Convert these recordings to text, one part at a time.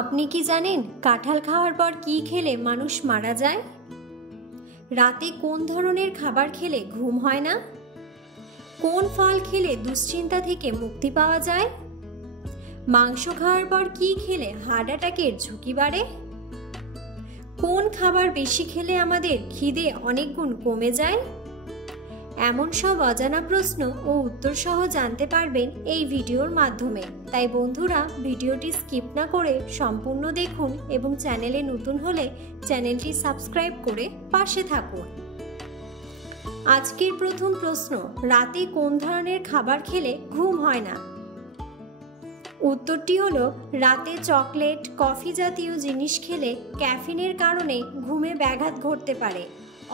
আপনি কি জানেন কাঁঠাল খাওয়ার পর কি খেলে মানুষ মারা যায়? রাতে কোন ধরনের খাবার খেলে ঘুম হয় না? কোন ফল খেলে দুশ্চিন্তা থেকে মুক্তি পাওয়া যায়? মাংস খাওয়ার পর কি খেলে হার্ট অ্যাটাকের ঝুঁকি বাড়ে? কোন খাবার বেশি খেলে আমাদের খিদে অনেক গুণ কমে যায়? এমন সব অজানা প্রশ্ন ও উত্তর সহ জানতে পারবেন এই ভিডিওর মাধ্যমে। তাই বন্ধুরা, ভিডিওটি স্কিপ না করে সম্পূর্ণ দেখুন এবং চ্যানেলে নতুন হলে চ্যানেলটি সাবস্ক্রাইব করে পাশে থাকুন। আজকের প্রথম প্রশ্ন, রাতে কোন ধরনের খাবার খেলে ঘুম হয় না? উত্তরটি হলো রাতে চকলেট, কফি জাতীয় জিনিস খেলে ক্যাফিনের কারণে ঘুমে ব্যাঘাত ঘটতে পারে।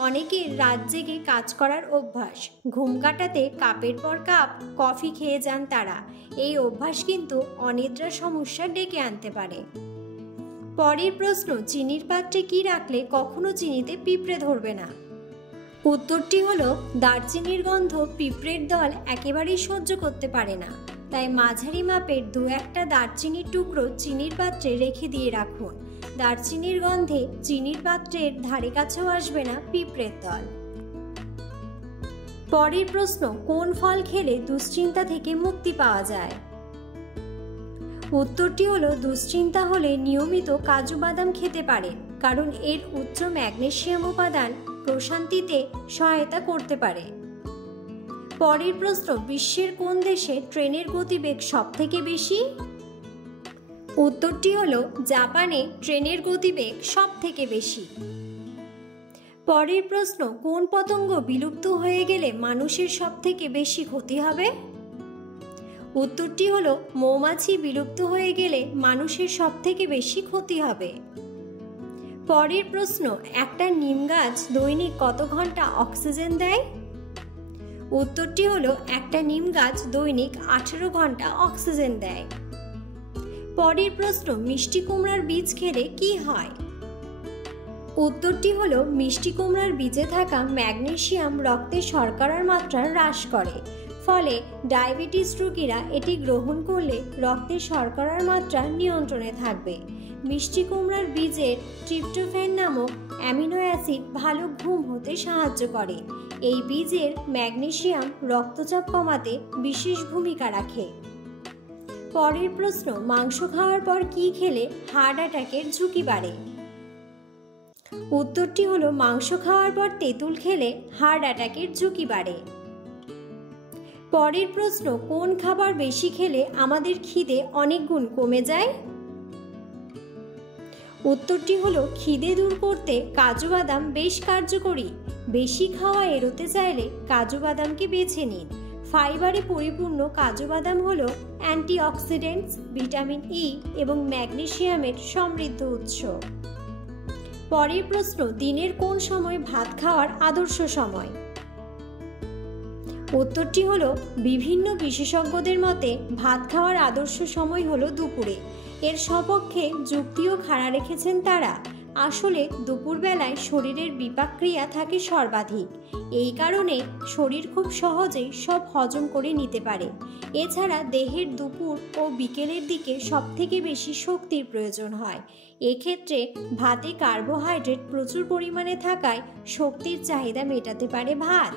অনেকের রাত জেগে কাজ করার অভ্যাস, ঘুম কাটাতে কাপের পর কাপ কফি খেয়ে যান তারা। এই অভ্যাস কিন্তু অনিদ্রার সমস্যা ডেকে আনতে পারে। পরের প্রশ্ন, চিনির পাত্রে কি রাখলে কখনো চিনিতে পিঁপড়ে ধরবে না? উত্তরটি হলো দারচিনির গন্ধ পিঁপড়ের দল একেবারেই সহ্য করতে পারে না। তাই মাঝারি মাপের 2-1টা দারচিনির টুকরো চিনির পাত্রে রেখে দিয়ে রাখুন। দারচিনির গন্ধে চিনির পাত্রের ধারে কাছেও আসবে না পিঁপড়ের দল। পরের প্রশ্ন, কোন ফল খেলে দুশ্চিন্তা থেকে মুক্তি পাওয়া যায়? উত্তরটি হলো দুশ্চিন্তা হলে নিয়মিত কাজু বাদাম খেতে পারেন, কারণ এর উচ্চ ম্যাগনেসিয়াম উপাদান প্রশান্তিতে সহায়তা করতে পারে। পরের প্রশ্ন, বিশ্বের কোন দেশে ট্রেনের গতিবেগ সবথেকে বেশি? উত্তরটি হলো জাপানে ট্রেনের গতিবেগ সবথেকে বেশি। পরের প্রশ্ন, কোন পতঙ্গ বিলুপ্ত হয়ে গেলে মানুষের সবথেকে বেশি ক্ষতি হবে? উত্তরটি হলো মৌমাছি বিলুপ্ত হয়ে গেলে মানুষের সবথেকে বেশি ক্ষতি হবে। পরের প্রশ্ন, একটা নিম গাছ দৈনিক কত ঘন্টা অক্সিজেন দেয়? উত্তরটি হলো একটা নিম গাছ দৈনিক 18 ঘন্টা অক্সিজেন দেয়। পরের প্রশ্ন, মিষ্টি কুমড়ার বীজ খেলে কি হয়? উত্তরটি হলো মিষ্টি কুমড়ার বীজে থাকা ম্যাগনেসিয়াম রক্তে শর্করার মাত্রা হ্রাস করে, ফলে ডায়াবেটিস রোগীরা এটি গ্রহণ করলে রক্তে শর্করার মাত্রা নিয়ন্ত্রণে থাকবে। মিষ্টি কুমড়ার বীজের ট্রিপ্টোফ্যান নামক অ্যামিনো অ্যাসিড ভালো ঘুম হতে সাহায্য করে। এই বীজের ম্যাগনেসিয়াম রক্তচাপ কমাতে বিশেষ ভূমিকা রাখে। পরের প্রশ্ন, মাংস খাওয়ার পর কি খেলে হার্ট অ্যাটাকের ঝুঁকি বাড়ে? উত্তরটি হলো মাংস খাওয়ার পর তেঁতুল খেলে হার্ট অ্যাটাকের ঝুঁকি বাড়ে। পরের প্রশ্ন, কোন খাবার বেশি খেলে আমাদের খিদে অনেক গুণ কমে যায়? উত্তরটি হলো খিদে দূর করতে কাজু বাদাম বেশ কার্যকরী। বেশি খাওয়া এড়োতে চাইলে কাজু বাদামকে বেছে নিন। ফাইবারে পরিপূর্ণ কাজু বাদাম হলো অ্যান্টিঅক্সিডেন্টস, ভিটামিন ই এবং ম্যাগনেসিয়ামের সমৃদ্ধ উৎস। পরের প্রশ্ন, দিনের কোন সময় ভাত খাওয়ার আদর্শ সময়? উত্তরটি হলো বিভিন্ন বিশেষজ্ঞদের মতে ভাত খাওয়ার আদর্শ সময় হলো দুপুরে। এর সপক্ষে যুক্তিও খাড়া রেখেছেন তারা। আসলে দুপুরবেলায় শরীরের বিপাক ক্রিয়া থাকে সর্বাধিক। এই কারণে শরীর খুব সহজেই সব হজম করে নিতে পারে। এছাড়া দেহের দুপুর ও বিকেলের দিকে সবথেকে বেশি শক্তির প্রয়োজন হয়। এক্ষেত্রে ভাতে কার্বোহাইড্রেট প্রচুর পরিমাণে থাকায় শক্তির চাহিদা মেটাতে পারে ভাত।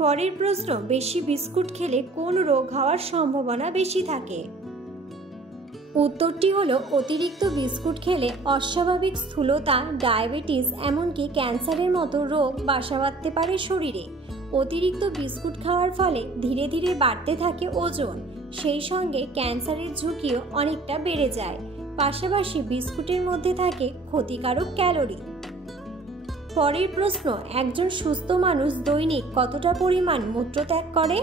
পরের প্রশ্ন, বেশি বিস্কুট খেলে কোন রোগ হওয়ার সম্ভাবনা বেশি থাকে? উত্তরটি হলো অতিরিক্ত বিস্কুট খেলে অস্বাভাবিক স্থূলতা, ডায়াবেটিস, এমনকি ক্যান্সারের মতো রোগ বাসা বাঁধতে পারে শরীরে। অতিরিক্ত বিস্কুট খাওয়ার ফলে ধীরে ধীরে বাড়তে থাকে ওজন, সেই সঙ্গে ক্যান্সারের ঝুঁকিও অনেকটা বেড়ে যায়। পাশাপাশি বিস্কুটের মধ্যে থাকে ক্ষতিকারক ক্যালোরি। পরের প্রশ্ন, একজন সুস্থ মানুষ দৈনিক কতটা পরিমাণ মূত্রত্যাগ করে?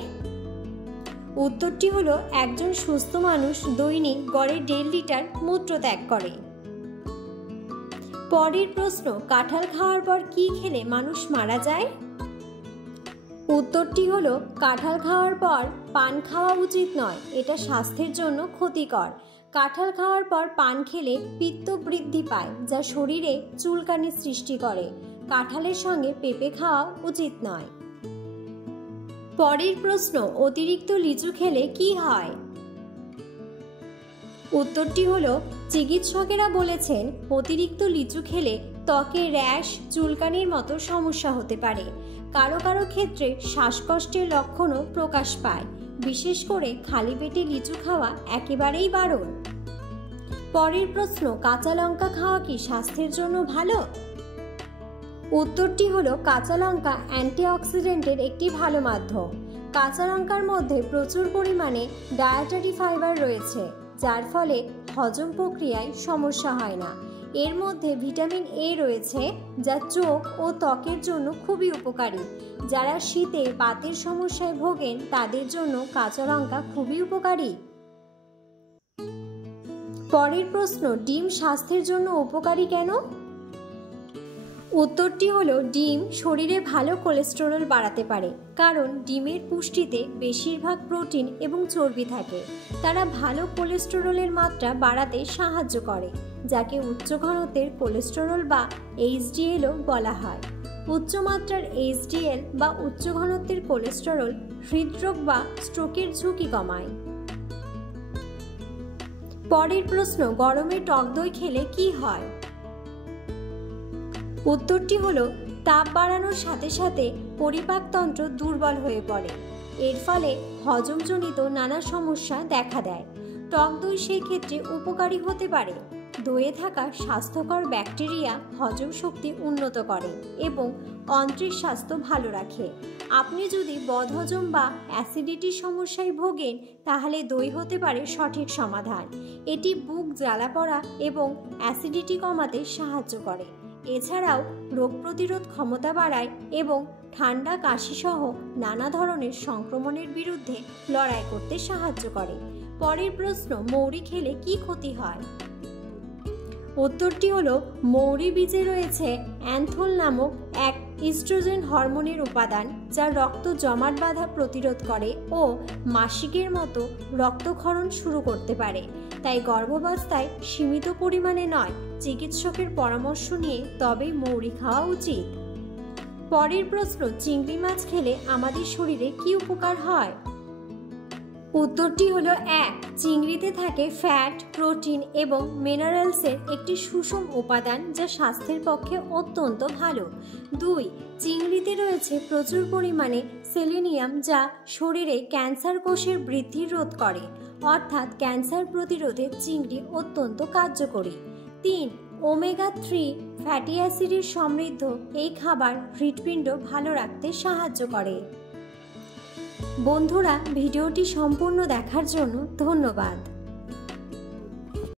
উত্তরটি হলো একজন সুস্থ মানুষ দৈনিক গড়ে 1.5 লিটার মূত্র ত্যাগ করে। পরের প্রশ্ন, কাঁঠাল খাওয়ার পর কি খেলে মানুষ মারা যায়? উত্তরটি হলো কাঁঠাল খাওয়ার পর পান খাওয়া উচিত নয়, এটা স্বাস্থ্যের জন্য ক্ষতিকর। কাঁঠাল খাওয়ার পর পান খেলে পিত্ত বৃদ্ধি পায়, যা শরীরে চুলকানি সৃষ্টি করে। কাঁঠালের সঙ্গে পেঁপে খাওয়া উচিত নয়। পরের প্রশ্ন, অতিরিক্ত লিচু খেলে কি হয়? উত্তরটি হলো চিকিৎসকেরা বলেছেন অতিরিক্ত লিচু খেলে ত্বকে র্যাশ, চুলকানির মতো সমস্যা হতে পারে। কারো কারো ক্ষেত্রে শ্বাসকষ্টের লক্ষণও প্রকাশ পায়। বিশেষ করে খালি পেটে লিচু খাওয়া একেবারেই বারণ। পরের প্রশ্ন, কাঁচা লঙ্কা খাওয়া কি স্বাস্থ্যের জন্য ভালো? উত্তরটি হলো কাঁচা লঙ্কা অ্যান্টিঅক্সিডেন্টের একটি ভালো মাধ্যম। কাঁচা লঙ্কার মধ্যে প্রচুর পরিমাণে ডায়েটারি ফাইবার রয়েছে, যার ফলে হজম প্রক্রিয়ায় সমস্যা হয় না। এর মধ্যে ভিটামিন এ রয়েছে, যা চোখ ও ত্বকের জন্য খুবই উপকারী। যারা শীতে বাতের সমস্যায় ভোগেন তাদের জন্য কাঁচা লঙ্কা খুবই উপকারী। পরের প্রশ্ন, ডিম স্বাস্থ্যের জন্য উপকারী কেন? উত্তরটি হলো ডিম শরীরে ভালো কোলেস্টেরল বাড়াতে পারে, কারণ ডিমের পুষ্টিতে বেশিরভাগ প্রোটিন এবং চর্বি থাকে। তারা ভালো কোলেস্টেরলের মাত্রা বাড়াতে সাহায্য করে, যাকে উচ্চ ঘনত্বের কোলেস্টেরল বা এইচডিএলও বলা হয়। উচ্চ মাত্রার এইচডিএল বা উচ্চ ঘনত্বের কোলেস্টেরল হৃদরোগ বা স্ট্রোকের ঝুঁকি কমায়। পরের প্রশ্ন, গরমে টক দই খেলে কি হয়? উত্তরটি হলো তাপ বাড়ানোর সাথে সাথে পরিপাকতন্ত্র দুর্বল হয়ে পড়ে। এর ফলে হজমজনিত নানা সমস্যা দেখা দেয়। টক দই সেই ক্ষেত্রে উপকারী হতে পারে। দইয়ে থাকা স্বাস্থ্যকর ব্যাকটেরিয়া হজম শক্তি উন্নত করে এবং অন্ত্রের স্বাস্থ্য ভালো রাখে। আপনি যদি বদহজম বা অ্যাসিডিটির সমস্যায় ভোগেন, তাহলে দই হতে পারে সঠিক সমাধান। এটি বুক জ্বালা পড়া এবং অ্যাসিডিটি কমাতে সাহায্য করে। এছাড়াও রোগ প্রতিরোধ ক্ষমতা বাড়ায় এবং ঠান্ডা, কাশি সহ নানা ধরনের সংক্রমণের বিরুদ্ধে লড়াই করতে সাহায্য করে। পরের প্রশ্ন, মৌরি খেলে কি ক্ষতি হয়? উত্তরটি হলো মৌরি বীজে রয়েছে অ্যান্থোল নামক এক ইস্ট্রোজেন হরমোনের উপাদান, যা রক্ত জমাট বাঁধা প্রতিরোধ করে ও মাসিকের মতো রক্তক্ষরণ শুরু করতে পারে। তাই গর্ভাবস্থায় সীমিত পরিমাণে নয়, চিকিৎসকের পরামর্শ নিয়ে তবেই মৌরি খাওয়া উচিত। পরের প্রশ্ন, চিংড়ি মাছ খেলে আমাদের শরীরে কি উপকার হয়? উত্তরটি হলো 1. চিংড়িতে থাকে ফ্যাট, প্রোটিন এবং মিনারেলসের একটি সুষম উপাদান, যা স্বাস্থ্যের পক্ষে অত্যন্ত ভালো। 2. চিংড়িতে রয়েছে প্রচুর পরিমাণে সেলেনিয়াম, যা শরীরে ক্যান্সার কোষের বৃদ্ধি রোধ করে, অর্থাৎ ক্যান্সার প্রতিরোধে চিংড়ি অত্যন্ত কার্যকরী। 3. ওমেগা 3 ফ্যাটি অ্যাসিডের সমৃদ্ধ এই খাবার হৃৎপিণ্ড ভালো রাখতে সাহায্য করে। বন্ধুরা, ভিডিওটি সম্পূর্ণ দেখার জন্য ধন্যবাদ।